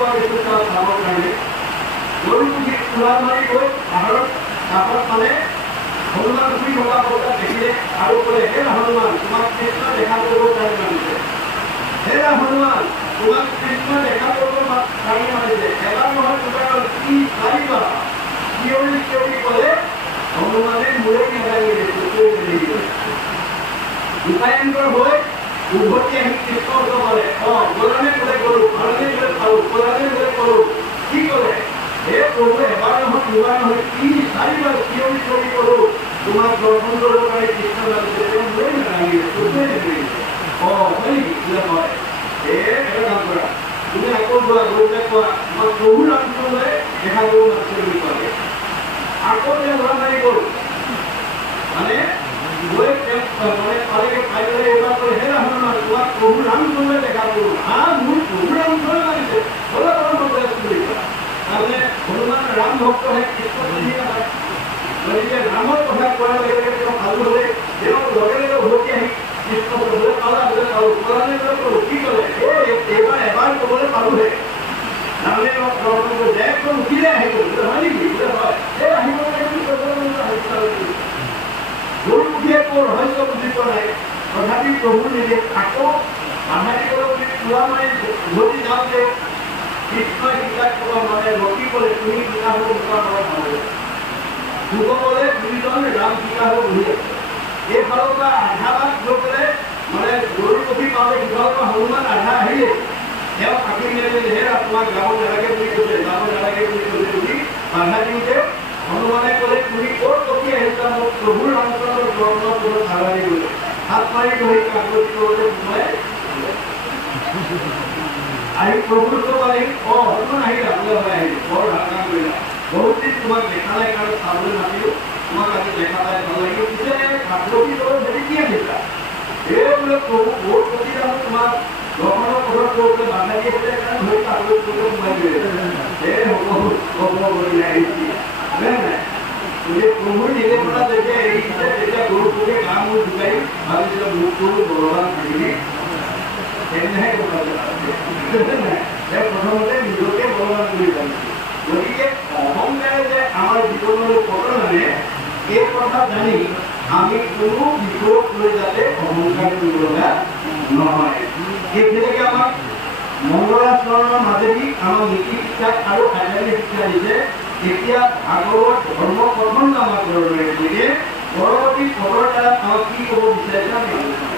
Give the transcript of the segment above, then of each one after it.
পোৱা গৈছে চাবৰ কাৰণে গৰু পুঠি খোলা মাৰি গৈ পাহাৰৰ কাষত মানে হনুমান শুই থকা অৱস্থাত দেখিলে আৰু ক'লে, হে হনুমান, তোমাক কৃষ্ণ দেখা কৰিব কাৰণে মানিছে। হে হনুমান, তোমাক কৃষ্ণ দেখা কৰিব কাৰণে মানিছে। এবাৰ নহয় দুবাৰ কি চাৰিবাৰ চিঞৰি চিঞৰি ক'লে হনুমানে মূৰে নালাগিলে উপায়ন্তৰ হৈ উভতি আহি কৃষ্ণ ক'লে, গ'লানে ক'লে গ'লো, পালানে ক'লে পালোঁ, ক'লানে ক'লে ক'লো। কি ক'লে? হে প্ৰভু, এবাৰ নহয় দুবাৰ নহয় তিনি চাৰিবাৰ চিঞৰি চিঞৰি ক'লো তোমাক দৰ্শন কৰিবৰ কাৰণে কৃষ্ণ লাগিছে, তেওঁ মূৰে নালাগিলে, চকুৱে নালাগিলে। হয় নেকি? বোলে হয়। এটা কাম কৰা, তুমি আকৌ যোৱা, গৈ পেলাই কোৱা মই প্ৰভু ৰামচন্দ্ৰই দেখা কৰিব মাতিছে বুলি কোৱাগে। আকৌ তেওঁ ঘৰ মাৰি গ'ল, মানে গৈ তেওঁ মানে পালেগে, পাই পেলাই এইবাৰ ক'লে, হে হনুমান, তোমাক প্ৰভু ৰামচন্দ্ৰই দেখা কৰিব। মোৰ প্ৰভু ৰামচন্দ্ৰই মাতিছে, বলা বলা মই গৈ আছো বুলি কোৱা। তাৰমানে হনুমান ৰাম ভক্তহে, কৃষ্ণ চিনি নাপায়। গতিকে ৰামৰ কথা কোৱাৰ লগে লগে তেওঁ সাজু হ'লে, তেওঁ লগে লগে উভতি আহি কৃষ্ণ ক'বলৈ পালা, বোলে পালোঁ, ক'লানে বোলে ক'লো। কি ক'লে? এইবাৰ এবাৰ ক'বলৈ পালোহে। তাৰমানে দৰ্শন কৰিছে, একদম উঠিলে আহি গ'ল। বোলে হয় নেকি? বোলে হয়। এই আহিব লাগে বুলি গৰু পুঠিয়ে একো ৰহস্য বুজি পোৱা নাই, তথাপি প্ৰভু নিৰ্দেশ আকৌ বাধা দিবলৈ বুলি খোলা মাৰি উভতি যাওঁতে কৃষ্ণই সীতাক মানে ৰখি ক'লে, তুমি সীতা হ'ব মুখৰ পৰা ভাবে যুৱকলে দুইজন ৰাম সীতা হৈ বহি আছে। এইফালৰ পৰা আধা বাট গৈ পেলাই মানে গৰুৰ পুঠি পালে, সিফালৰ পৰা হনুমান আধা আহিলে, তেওঁ থাকি মেলি হেৰা তোমাক যাব নালাগে বুলি কৈছে, যাব নালাগে বুলি কৈছে বুলি বাধা দিওঁতে হনুমানে ক'লে, তুমি ক'ত পঠি আহিছা? মোক প্ৰভু ৰামচন্দ্ৰৰ দৰ্শনত কোনো নালাগে গ'লে হাত মাৰি ধৰি কাগজ কৰোঁতে সোমাই আহি প্ৰভুৰ পালেহি। হনুমান আহিলা? বোলে হয় আহিলো, বৰ ভাল কাম কৰিলা, বহুত দিন তোমাক দেখা নাই কাৰণে চাবলৈ মাতিলোঁ, তোমাক আজি দেখা পাই ভাল লাগিব। পিছে কাগজী লগত যদি কি আহিছা? এই বোলে প্ৰভু বহুত প্ৰতি যাম, তোমাক দৰ্শনৰ পথত কৰোঁতে বাধা দি আছিলে কাৰণে ধৰি কাগজ কৰিবলৈ সোমাই দিলে। হ'ব বুলি আহিছে নাই? প্ৰভুৰ নিৰ্দেশনা যেতিয়া এৰিছে, তেতিয়া গৰু পুঠি গা মূৰ জোকাৰি ভাবিছিলে মোক গৰু বলৱান থাকিলে, তেনেহে কথা নাই। তেওঁ প্ৰথমতে নিজকে বলৱান বুলি ভাবিছিল। গতিকে অহংকাৰে যে আমাৰ জীৱনলৈ পতন আনে, এই কথা জানি আমি কোনো বিষয়ক লৈ যাতে অহংকাৰ কৰিব লগা নহয়। এইখিনিকে আমাক মংগলাচৰণৰ মাজেদি আমাক নীতি শিক্ষা আৰু আধ্যাত্মিক শিক্ষা দিছে। এতিয়া ভাগৱত ধৰ্ম কথন আমাক দৰকাৰী, গতিকে পৰৱৰ্তী পদৰ দ্বাৰা আমাক কি ক'ব বিচাৰিছে আমি আলোচনা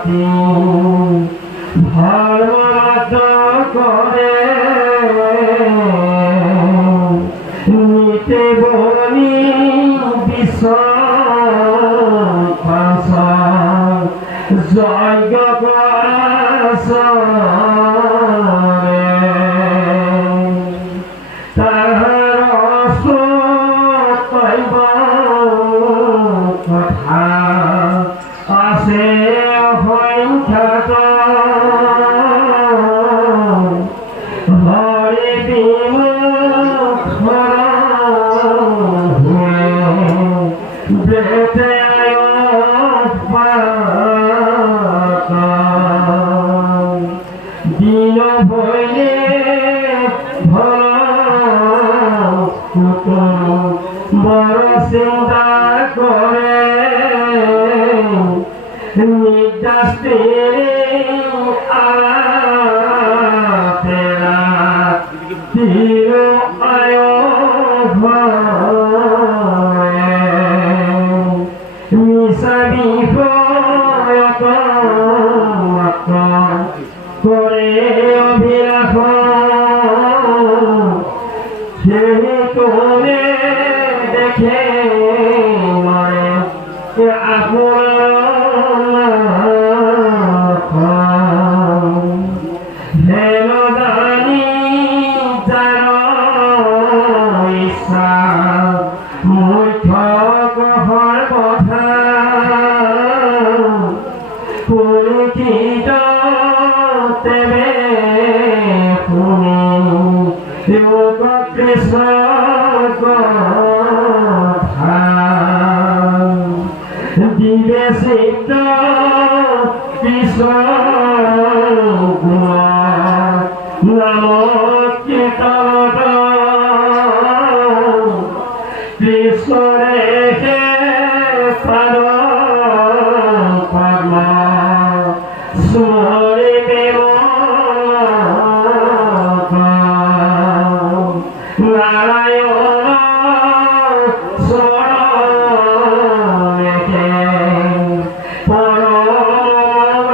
মাতি ধৰ্মৰত কৰে নিতে বনি বিশ্ব যজ্ঞ কথা আছে সংখ্যাত হৰি বিমুখ বেতে দিন ভৈলে বড় চিন্তা করে নির্যাস্তে আতেরা তীর আয় মিশা বিপয়ত করে অভিলাষ সেই তোলে দেখে মরে আপনার হেন জানি যার ইচ্ছা মুখ্য কহৰ কথা পৰীক্ষিত তেবে শুনি লোক কৃষ্ণ কথা বিবেচিত কৃষ্ণ নাম কীৰ্তনত কৃষ্ণৰে পাদ পদ্ম স্মৰি নাৰায়ণ স্মৰণে পৰম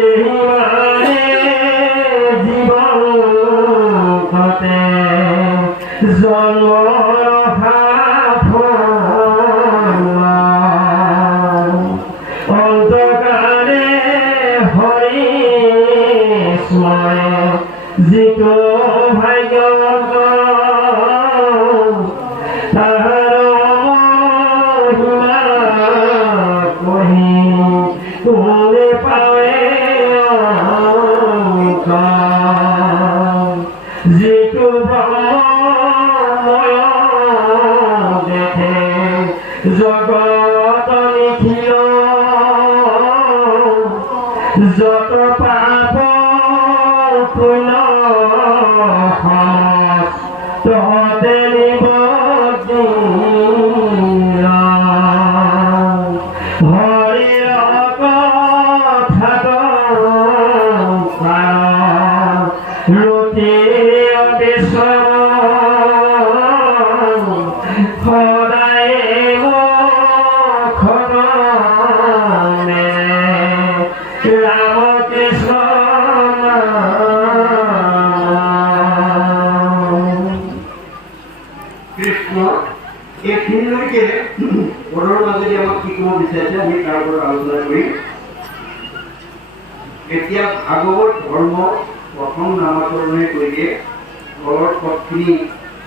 এইবাৰে জীৱন ঘটে অন্তকালে হৰি স্মৰে যিটো ভাগ্য তাহাৰ মহিমা কহি কোনে পাৱে যিটো ব্ৰহ্মময় দেখে জগত নিখিল যত পাপ পুণ্য তহতে নিবদিল হৰিৰ কথাত ৰতি সদায় খনে ৰাম কৃষ্ণ কৃষ্ণ এইখিনিলৈকে ঘৰৰ মাজেদি আমাক কি ক'ব বিচাৰিছে আমি তাৰ ওপৰত আলোচনা কৰিম। এতিয়া ভাগৱত ধৰ্ম প্ৰথম নামাকৰণে কৰি দিয়ে ঘৰৰ পদখিনি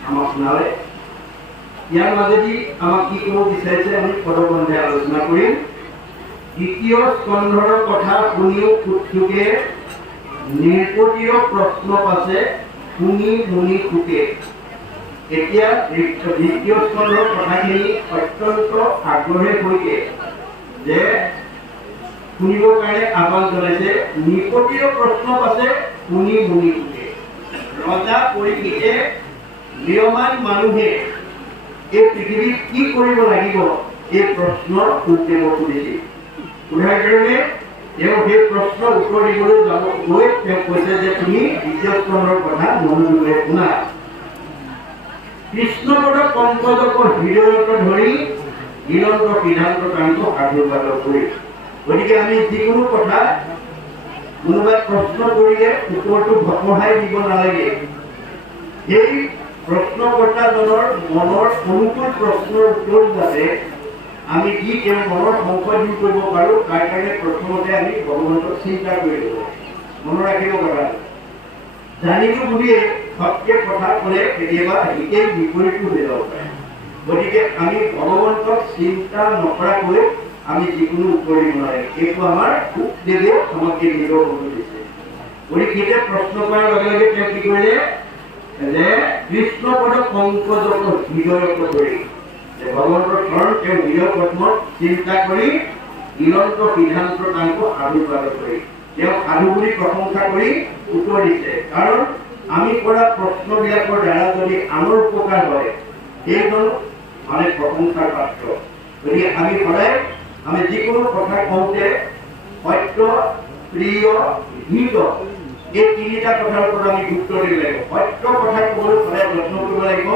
আমাক শুনালে। ইয়াৰ মাজেদি আমাক কি ক'ব বিচাৰিছে আমি পদবন্ধে আলোচনা কৰিম। দ্বিতীয় স্কন্ধৰ কথা শুনিও কুটুকে নিৰ্পতীয় প্ৰশ্ন পাছে শুনি মুনি সুকে। এতিয়া দ্বিতীয় স্কন্ধৰ কথাখিনি অত্যন্ত আগ্ৰহে সৈতে যে শুনিবৰ কাৰণে আহ্বান জনাইছে। নিৰ্পতীয় প্ৰশ্ন পাছে শুনি মুনি সুকে। ৰজা পৰীক্ষিতে নিয়মান মানুহে এই পৃথিৱীত কি কৰিব লাগিব এই প্ৰশ্নৰ উত্তৰ সুধিছিল। সোধাৰ কাৰণে তেওঁ সেই প্ৰশ্নৰ উত্তৰ দিবলৈ যাব গৈ তেওঁ কৈছে যে তুমি দ্বিতীয় স্কন্ধৰ কথা মনোযোগেৰে শুনা। কৃষ্ণপদ পংকজক হৃদয়ত ধৰি নিৰন্তৰ সিদ্ধান্ত কামটো আশীৰ্বাদ কৰি গতিকে আমি যিকোনো কথা কোনোবাই প্ৰশ্ন কৰিলে উত্তৰটো ভকহাই দিব নালাগে সেই প্ৰশ্নকৰ্তাজনৰ মনৰ অনুকূল প্ৰশ্নৰ উত্তৰ যাতে আমি দি তেওঁৰ মনৰ সংশয় দূৰ কৰিব পাৰোঁ তাৰ কাৰণে প্ৰথমতে আমি ভগৱন্তক চিন্তা কৰিব লাগিব মনত ৰাখিব কথা জানিলো বুলিয়ে সত্যে কথা ক'লে কেতিয়াবা হিতেই বিপৰীতো হৈ যাব পাৰে গতিকে আমি ভগৱন্তক চিন্তা নকৰাকৈ আমি যিকোনো উত্তৰ দিব নোৱাৰিম এইটো আমাৰ সুখদেৱে আমাক এই নিৰ্দেশ দিছে গতিকে এতিয়া প্ৰশ্ন কৰাৰ লগে লগে তেওঁ কি কৰিলে যে কৃষ্ণপদ পংকজক হৃদয়ক ধৰি যে ভগৱন্তৰ চৰণ তেওঁ হৃদয় পদ্মত চিন্তা কৰি নিৰন্তৰ সিদ্ধান্ত তাংক আশীৰ্বাদ কৰি তেওঁ সাধু বুলি প্ৰশংসা কৰি উত্তৰ দিছে কাৰণ আমি কৰা প্ৰশ্নবিলাকৰ দ্বাৰা যদি আনৰ উপকাৰ হয় সেইজন মানে প্ৰশংসাৰ পাত্ৰ গতিকে আমি সদায় আমি যিকোনো কথা কওঁতে সত্য প্ৰিয় হিত এই তিনিটা কথাৰ ওপৰত আমি গুৰুত্ব দিব লাগিব সত্য কথা ক'বলৈ সদায় যত্ন কৰিব লাগিব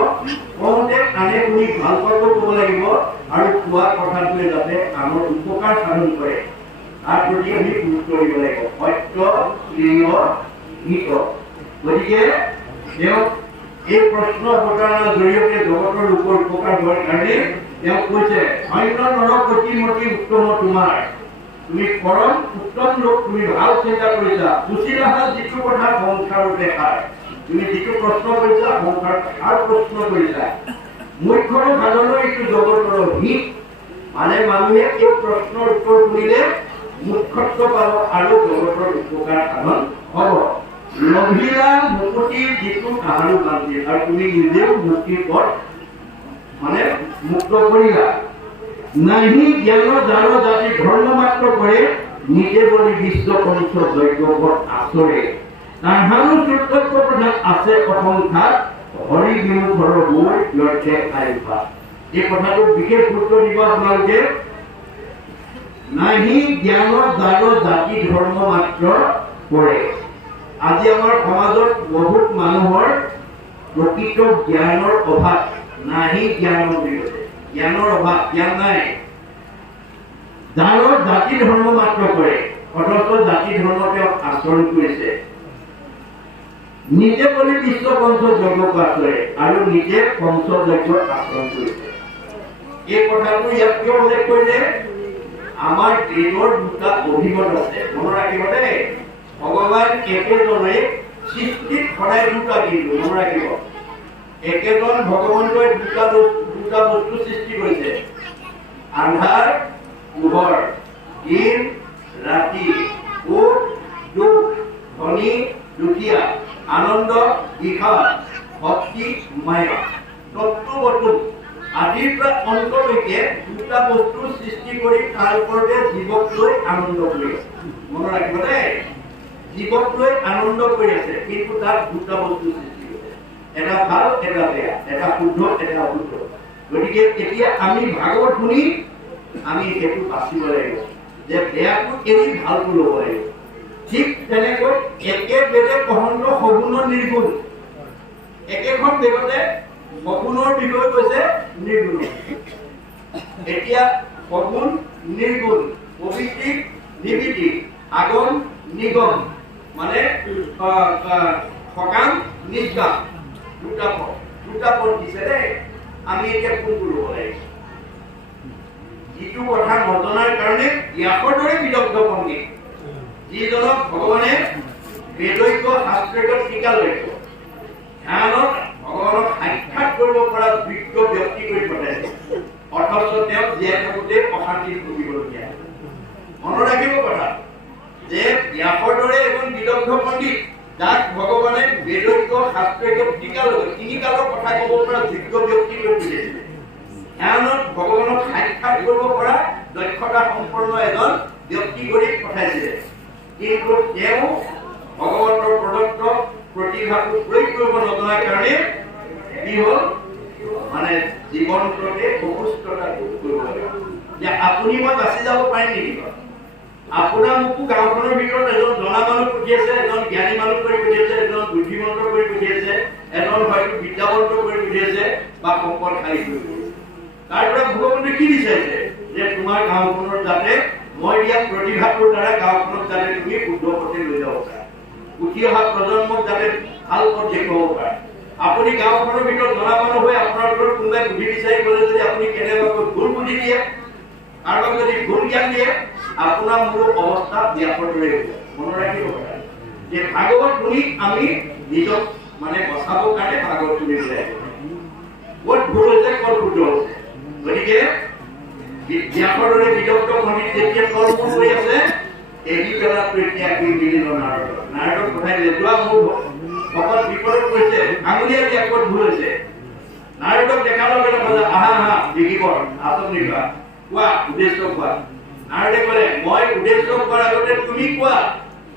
কওঁতে কাণে শুনি ভাল পাব ক'ব লাগিব আৰু কোৱা কথাটোৱে যাতে আনৰ উপকাৰ সাধন কৰে তাৰ প্ৰতি আমি গুৰুত্ব দিব লাগিব সত্য প্ৰিয় হিত গতিকে তেওঁ এই প্ৰশ্ন অৱতাৰণৰ জৰিয়তে জগতৰ লোকৰ উপকাৰ হোৱাৰ কাৰণে তেওঁ কৈছে অন্য নৰপতিমতী উত্তম তোমাৰ তুমি পৰম উত্তম লোক তুমি ভাল চিন্তা কৰিছা উচিলাহা যিটো কথা সংসাৰৰ দেখাৰ তুমি যিটো প্ৰশ্ন কৰিছা সংসাৰ সাৰ প্ৰশ্ন কৰিছা মুখ্যৰ সাধনৰ এইটো জগতৰ হিত মানে মানুহে এই প্ৰশ্নৰ উত্তৰ শুনিলে মুখ্যত্ব পাব আৰু জগতৰ উপকাৰ সাধন হ'ব লভিলা মুকুতিৰ যিটো কাহাৰো কান্তি আৰু তুমি নিজেও মুক্তিৰ পথ মানে মুক্ত কৰিলা নাহি জ্ঞান যাৰ জাতি ধৰ্ম মাত্ৰ কৰে নিজে বলি বিশ্ব পঞ্চ যজ্ঞপথ আচৰে তাহাৰো কৰ্তব্য প্ৰধান আছে অসংখ্যাত হৰি বিমুখৰ হৈ লক্ষ্যে আইবা এই কথাটো বিশেষ গুৰুত্ব দিব আপোনালোকে নাহি জ্ঞান যাৰ জাতি ধৰ্ম মাত্ৰ কৰে আজি আমাৰ সমাজত বহুত মানুহৰ প্ৰকৃত জ্ঞানৰ অভাৱ নাহি জ্ঞানৰ বিৰুদ্ধে জ্ঞানৰ অভাৱ জ্ঞান নাই যাৰ জাতি ধৰ্ম মাত্ৰ কৰে অথচ জাতি ধৰ্ম তেওঁ আচৰণ কৰিছে নিজে বলি বিশ্ব পঞ্চ যজ্ঞ আচৰে আৰু নিজে পঞ্চ যজ্ঞ আচৰণ কৰিছে এই কথাটো ইয়াত কিয় উল্লেখ কৰিলে আমাৰ দেৱৰ দুটা অভিমত আছে মনত ৰাখিব দেই ভগৱান একেজনে সৃষ্টিত সদায় দুটা কিন্তু মনত ৰাখিব একেজন ভগৱন্তই দুটা বস্তু সৃষ্টি কৰিছে আন্ধাৰ পোহৰ দিন ৰাতি সুখ দুখ ধনী দুখীয়া আনন্দ বিষাদ ভক্তি মায়া তত্ত্ববস্তু আদিৰ পৰা অন্তলৈকে দুটা বস্তু সৃষ্টি কৰি তাৰ ওপৰতে জীৱক লৈ আনন্দ কৰি আছে মনত ৰাখিব দেই জীৱক লৈ আনন্দ কৰি আছে কিন্তু তাত দুটা বস্তু সৃষ্টি কৰিছে এটা ভাল এটা বেয়া এটা শুদ্ধ এটা অশুদ্ধ গতিকে এতিয়া আমি ভাগৱত শুনি আমি সেইটো বাচিব লাগিব যে বেয়াটো এৰি ভালটো ল'ব লাগিব ঠিক তেনেকৈ একে বেদে কহন্ত সগুণ নিৰ্গুণ একেখন বেদতে সগুণৰ বিষয়ে কৈছে নিৰ্গুণ এতিয়া সগুণ নিৰ্গুণ প্ৰবৃত্তি নিবৃত্তি আগম নিগম মানে সকাম নিষ্কাম দুটা পদ দিছে দেই আমি এতিয়া কোনটো ল'ব লাগিব যিটো কথা নজনাৰ কাৰণে ব্যাসৰ দৰে বিদগ্ধ পণ্ডিত যিজনক ভগৱানে বেদৈক্য শাস্ত্ৰজ্ঞ টিকা লৈছে ধ্যানত ভগৱানক সাক্ষাৎ কৰিব পৰা যোগ্য ব্যক্তি কৰি পঠাইছে অথচ তেওঁ জীয়াই থাকোঁতে অশান্তিত ভুগিবলগীয়া মনত ৰাখিব কথা যে ব্যাসৰ দৰে এজন বিদগ্ধ পণ্ডিত যাক ভগৱানে বেদৈক্য শাস্ত্ৰজ্ঞ টিকা লৈ তিনি কালৰ কথা ক'ব পৰা যোগ্য ব্যক্তি কৰি পঠিয়াইছে ধ্যানত ভগৱানক সাক্ষাৎ কৰিব পৰা দক্ষতা সম্পন্ন এজন ব্যক্তি কৰি পঠাইছিলে কিন্তু তেওঁ ভগৱানৰ প্ৰদত্ত প্ৰতিভাটো প্ৰয়োগ কৰিব নজনাৰ কাৰণে কি হ'ল মানে জীৱনটোতে অসুস্থতা ভোগ কৰিব লাগে যে আপুনি মই বাচি যাব পাৰিম নেকি আপোনাৰ মোকো গাঁওখনৰ ভিতৰত এজন জনা মানুহ পঠিয়াইছে এজন জ্ঞানী মানুহ কৰি পঠিয়াইছে এজন বুদ্ধিমন্ত কৰি পঠিয়াইছে এজন হয়তো বিদ্যাৱন্ত কৰি পঠিয়াইছে বা সম্পদশালী কৰি পঠিয়াইছে তাৰ পৰা ভগৱানে কি বিচাৰিছে যে তোমাৰ গাঁওখনৰ যাতে মই দিয়া প্ৰতিভাটোৰ দ্বাৰা গাঁওখনক যাতে তুমি শুদ্ধ পথে লৈ যাব পাৰা, উঠি অহা প্ৰজন্মক যাতে ভাল পথ দেখুৱাব পাৰা। আপুনি গাঁওখনৰ ভিতৰত জনা মানুহ হৈ আপোনাৰ ওপৰত কোনোবাই বুদ্ধি বিচাৰি গ'লে যদি আপুনি কেনেবাকৈ ভুল বুদ্ধি দিয়ে, কাৰোবাক যদি ভুল জ্ঞান দিয়ে, আপোনাৰ মোৰ অৱস্থা ব্যাপৰ দৰে হ'ব। মনত ৰাখিব পাৰে যে ভাগৱত শুনি আমি নিজক মানে বচাবৰ কাৰণে ভাগৱত শুনি যায় ক'ত ভুল হৈছে ক'ত শুদ্ধ হৈছে। গতিকে ব্যাপৰ দৰে বিদগ্ধ পণ্ডিত যেতিয়া কৰ্ম কৰি আছে এৰি পেলা প্ৰত্যেক মিলিল নাৰদক পঠাই দিলে, যোৱা মোৰ ভকত বিপদত পৰিছে, আঙুলিয়াই দিয়া ক'ত ভুল হৈছে। নাৰদক দেখাৰ লগে লগে আহা আহা দেখিব আচল নিবা কোৱা উদ্দেশ্য কোৱা। নাৰদে ক'লে মই উদ্দেশ্য কোৱাৰ আগতে তুমি কোৱা,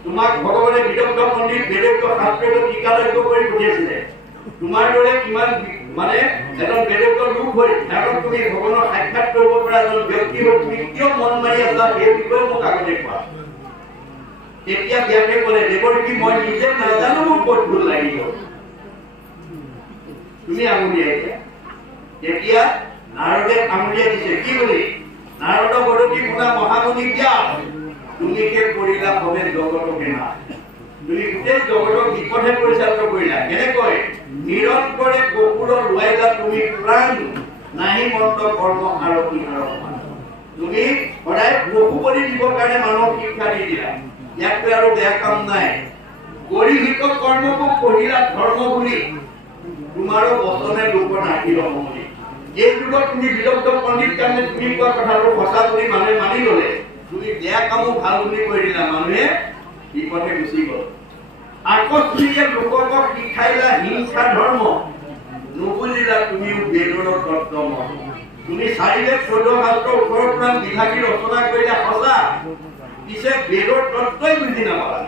তোমাক ভগৱানে বিদগ্ধ পণ্ডিত বেদজ্ঞ শাস্ত্ৰত টীকালজ্ঞ কৰি পঠিয়াইছিলে। তোমাৰ দৰে কিমান মানে এজন বেদজ্ঞ লোক হৈ কাৰণ তুমি ভগৱানক সাক্ষাৎ কৰিব পৰা এজন ব্যক্তি হৈ তুমি কিয় মন মাৰি আছা সেই বিষয়ে মোক আগতে কোৱা। তেতিয়া ব্যাসে ক'লে দেৱৰ্ষি মই নিজে নাজানো মোৰ ক'ত ভুল লাগিব, তুমি আঙুলিয়াই দিয়া। তেতিয়া নাৰদে আঙুলিয়াই দিছে কি বুলি, নাৰদ বৰতি শুনা মহামুনি ব্যাস তুমি কে কৰিলা ভৱে জগতকে না, তুমি গোটেই জগতক বিপথে পৰিচালিত কৰিলা। কেনেকৈ নিৰন্তৰে কপুৰৰ লোৱাইলা তুমি প্ৰাণ নাহি মন্ত কৰ্ম আৰতি আৰম্ভ, তুমি সদায় পশু বলি দিবৰ কাৰণে মানুহক শিক্ষা দি দিলা। ইয়াতকৈ আৰু বেয়া কাম নাই। গৰিহিত কৰ্মকো পঢ়িলা ধৰ্ম বুলি, তোমাৰো বচনে লোকৰ নাহিল মহলি। এই যুগত তুমি বিদগ্ধ পণ্ডিত কাৰণে তুমি কোৱা কথাটো সঁচা বুলি মানুহে মানি ললে, তুমি বেয়া কামো ভাল বুলি কৈ দিলা, মানুহে বিপথে গুচি গল। আকস্মিকে লোকক শিকাইলা হিংসা ধৰ্ম, নুবুজিলা তুমিও বেদৰ তত্ত্ব মৰ্ম। তুমি 4 বেদ 14 শাস্ত্ৰৰ ওপৰৰ পৰা বিভাগী ৰচনা কৰিলা সঁচা, পিছে বেদৰ তত্ত্বই বুজি নাপালা।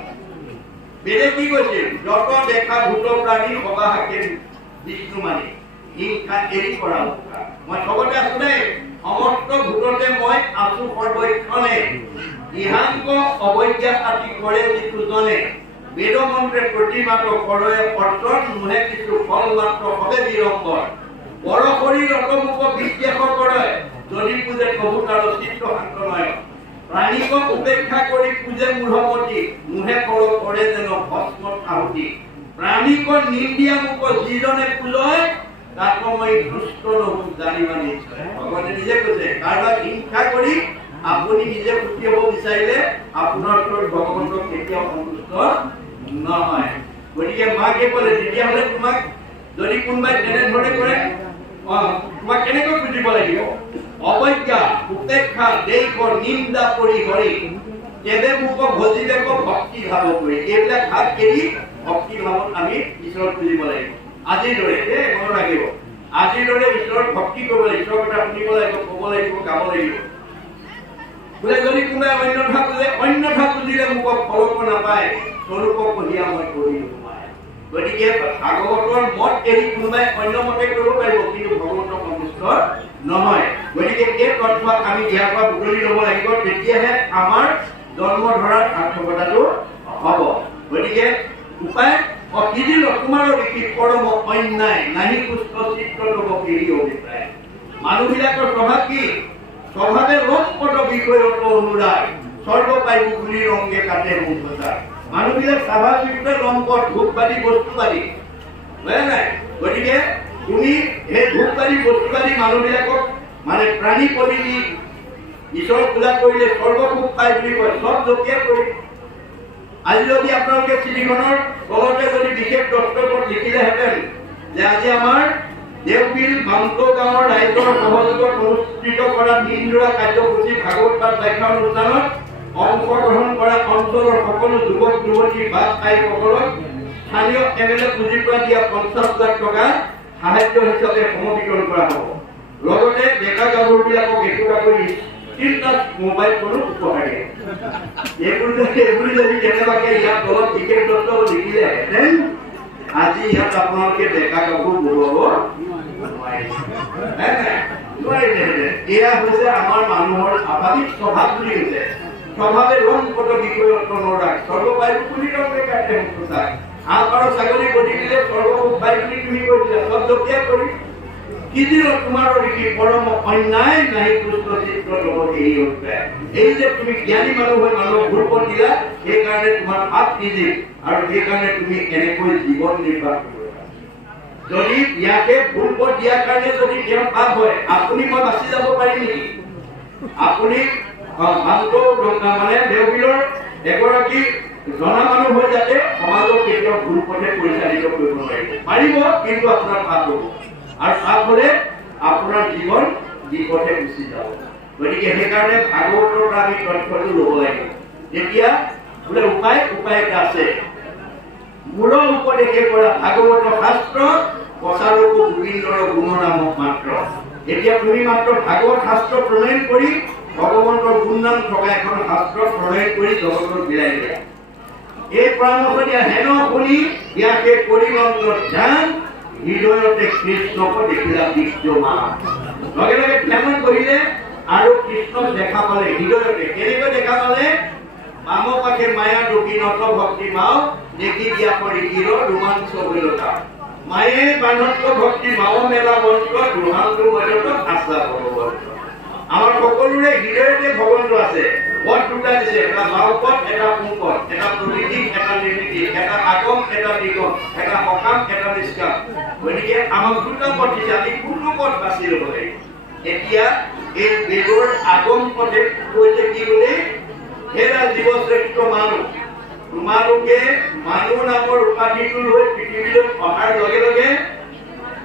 বেদে কি কৈছিল, যত দেখা ভূত প্ৰাণী সবাহাকে বিষ্ণু মানি হিংসা এৰি কৰা উৎসাহ। মই চবতে আছো দেই, সমস্ত ভূততে মই আছো সৰ্বক্ষণে, ইহাংক অবজ্ঞা আতি কৰে যিটো জনে, বেদ মন্ত্ৰে প্ৰতিমাত কৰে অৰ্জন নোহে কিছু ফল মাত্ৰ হবে বিৰম্বৰ, বৰ শৰীৰ অতমুখ বিদ্বেষ কৰে যদি পূজে কবুতাৰ চিত্ত শান্ত নয়, প্ৰাণীক উপেক্ষা কৰি পূজে মূঢ়মতি নোহে কৰে যেন ভস্মত আহুতি, প্ৰাণীক নিন্দিয়া মুখ যিজনে পূজয় তাক মই দুষ্ট নহো জানিবা নিশ্চয়। ভগৱানে নিজে কৈছে কাৰোবাক হিংসা কৰি আপুনি নিজে সুখী হ'ব বিচাৰিলে আপোনাৰ ওচৰত ভগৱন্তক কেতিয়াও সন্তুষ্ট নহয়। গতিকে মাকে ক'লে তেতিয়াহ'লে তোমাক যদি কোনোবাই তেনেধৰণে কৰে তোমাক কেনেকৈ বুজিব লাগিব, অবজ্ঞা উপেক্ষা দেশ নিন্দা কৰি হৰি তেবে মোক ভজিলে ভক্তি ভাৱ কৰি, এইবিলাক ভাৱ এৰি ভক্তি ভাৱত আমি ঈশ্বৰক বুজিব লাগিব। আজিৰ দৰে মনত ৰাখিব, আজিৰ দৰে ঈশ্বৰৰ ভক্তি কৰিব লাগিব, ঈশ্বৰৰ কথা শুনিব লাগিব, ক'ব লাগিব, গাব লাগিব। বোলে যদি কোনোবাই অন্যথা বুজিলে মোক ফলক নাপায়, স্বৰূপক কঢ়িয়া মই কৰিলো সোমাই। গতিকে ভাগৱতৰ মত এৰি কোনোবাই অন্য মতে কৰিব পাৰিব, কিন্তু ভগৱন্ত সন্তুষ্ট নহয়। গতিকে এই তত্ত্ব আমি ইয়াৰ পৰা বুটলি ল'ব লাগিব, তেতিয়াহে আমাৰ জন্ম ধৰাৰ সাৰ্থকতাটো হ'ব। গতিকে উপায় অকিদিল তোমাৰ দেখি পৰম অন্যায় নাহি পুষ্ট চিত্ৰ ল'ব কেৰি অভিপ্ৰায়। মানুহবিলাকৰ স্বভাৱ কি, স্বভাৱে ৰসপদ বিষয়ত অনুৰাগ, সৰ্ব পাইব গুলি ৰংগে কাটে মুখতাৰ। মানুহবিলাক স্বাভাৱিকতে ৰংপদ ধূপবাদী বস্তুবাদী, বুজা নাই। গতিকে তুমি সেই ধূপবাদী বস্তুবাদী মানুহবিলাকক মানে প্ৰাণী কৰি দি ঈশ্বৰ পূজা কৰিলে সৰ্বসুখ পায় বুলি কয়, চব লোকে কৰি। আজি যদি আপোনালোকে চিঠিখনৰ তলতে যদি বিশেষ দস্তখত লিখিলেহেঁতেন যে আজি আমাৰ দেওবিল বান্ত গাঁৱৰ ৰাইজৰ সহযোগত অনুষ্ঠিত কৰা দিনজোৰা কাৰ্যসূচী ভাগৱত পাঠ ব্যাখ্যা অনুষ্ঠানত অংশগ্ৰহণ কৰা অঞ্চলৰ সকলো যুৱক যুৱতী বাপ আইসকলক স্থানীয় MLA পুঁজিৰ পৰা দিয়া 50,000 টকা সাহায্য হিচাপে সমৰ্পিত কৰা হ'ব। লগতে ডেকা গাভৰুবিলাকক একোটাকৈ তিনিটা মোবাইল ফোনো উপহাৰ দিয়ে। এইবোৰ যদি কেনেবাকে ইয়াৰ তলত বিশেষ দত্ত লিখিলেহেঁতেন আজি ইয়াত আপোনালোকে ডেকা গাভৰু বঢ়াব নোৱাৰিলেহেঁতেন। এয়া হৈছে আমাৰ মানুহৰ স্বাভাৱিক স্বভাৱ বুলি কৈছে, স্বভাৱে ৰংপদ বিষয়ত অনুৰাগ, সৰ্ববায়ু বুলি ৰংগে কাটে মুখতাৰ। হাঁহ আৰু ছাগলী গতি দিলে সৰ্বসুখ পাই বুলি তুমি কৈ দিলা, চব জপিয়াই কৰি কিদিন তোমার কি পরম অন্যায় নাই দুষ্ট চিত্র জগতে এই হচ্ছে এই যে তুমি জ্ঞানী মানুহ হৈ মানুহ ভুল পথ দিলা সেই কাৰণে তোমাৰ পাপ কিদিন আৰু সেই কাৰণে তুমি এনেকৈ জীৱন নিৰ্বাহ কৰিবা যদি ইয়াকে ভুল পথ দিয়াৰ কাৰণে যদি তেওঁৰ পাপ হয় আপুনি মই বাচি যাব পাৰিম নেকি আপুনি মানে দেওবিলৰ এগৰাকী জনা মানুহ হৈ যাতে সমাজক কেতিয়াও ভুল পথে পৰিচালিত কৰিব পাৰিব কিন্তু আপোনাৰ পাপ হ'ব আৰু পাপ হলে আপোনাৰ জীৱন বিপথে গুচি যাব গতিকে সেইকাৰণে ভাগৱতৰ পৰা আমি তথ্যটো ল'ব লাগিব এতিয়া বোলে উপায় এটা আছে মূল উপদেশে কৰা ভাগৱত শাস্ত্ৰ প্ৰচাৰক গোবিন্দৰ গুণনামক মাত্ৰ এতিয়া তুমি মাত্ৰ ভাগৱত শাস্ত্ৰ প্ৰণয়ন কৰি ভগৱন্তৰ গুণনাম থকা এখন শাস্ত্ৰ প্ৰণয়ন কৰি জগতত বিলাই দিয়া এই পৰামৰ্শ দিয়া হেন শুনি ইয়াকে কৰিবন্দ ধ্যান হৃদয়তে কৃষ্ণক দেখিলা বিদ্যমান লগে লগে ধ্যান কৰিলে আৰু কৃষ্ণক দেখা পালে হৃদয়তে কেনেকৈ দেখা পালে বাম পাশে মায়া দক্ষিণত ভক্তি মাও দেখি দিয়া পৰি হিৰ ৰোমাঞ্চ হলতা মায়ে বান্ধত ভক্তি মাও মেলা মন্ত্ৰ দুহান্ত মজত আশা ভগৱন্ত আমাৰ সকলোৰে হৃদয়তে ভগৱন্ত আছে পথ দুটা দিছে এটা বাও পথ এটা সোঁ পথ এটা প্ৰকৃতি এটা নিৰ্মিতি এটা আগম এটা নিগম এটা সকাম এটা নিষ্কাম গতিকে আমাক দুটা পথ দিছে আমি কোনটো পথ বাছি ল'ব লাগিব এতিয়া এই বেদৰ আগম পথে কৈছে কি বুলি হেৰা জীৱশ্ৰেষ্ঠ মানুহ তোমালোকে মানুহ নামৰ উপাধিটো লৈ পৃথিৱীলৈ অহাৰ লগে লগে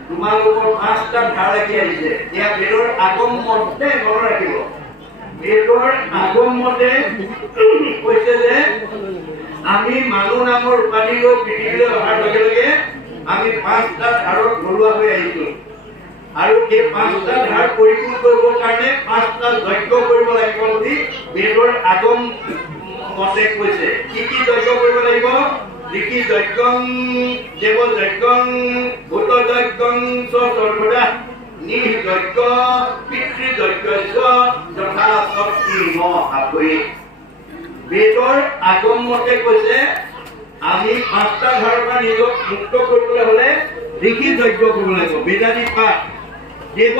তোমালোকৰ 5টা ধাৰ লাগি আহিছে এয়া বেদৰ আগম মতে মনত ৰাখিব বেদৰ আগম মতে কৈছে যে আমি মানুহ নামৰ উপাধি লৈ পৃথিৱীলৈ অহাৰ লগে লগে আমি 5টা ধাৰত ঘৰুৱা হৈ আহিছো আৰু এই 5টা ধাৰ পৰিপূৰ্ণ কৰিবৰ কাৰণে 5টা যজ্ঞ কৰিব লাগিব বুলি বেদৰ আগম মতে কৈছে কি যজ্ঞ কৰিব লাগিব লিখি যজ্ঞং দেৱ যজ্ঞং ভূত যজ্ঞং সৰ্বদা নিহ যজ্ঞ পিতৃ যজ্ঞস্য যথা শক্তি মহাপৰি বেদৰ আগম মতে কৈছে আমি 5টা ধাৰৰ পৰা নিজক মুক্ত কৰিবলৈ হলে লিখি যজ্ঞ কৰিব লাগিব বেদাদি পাঠ দেৱ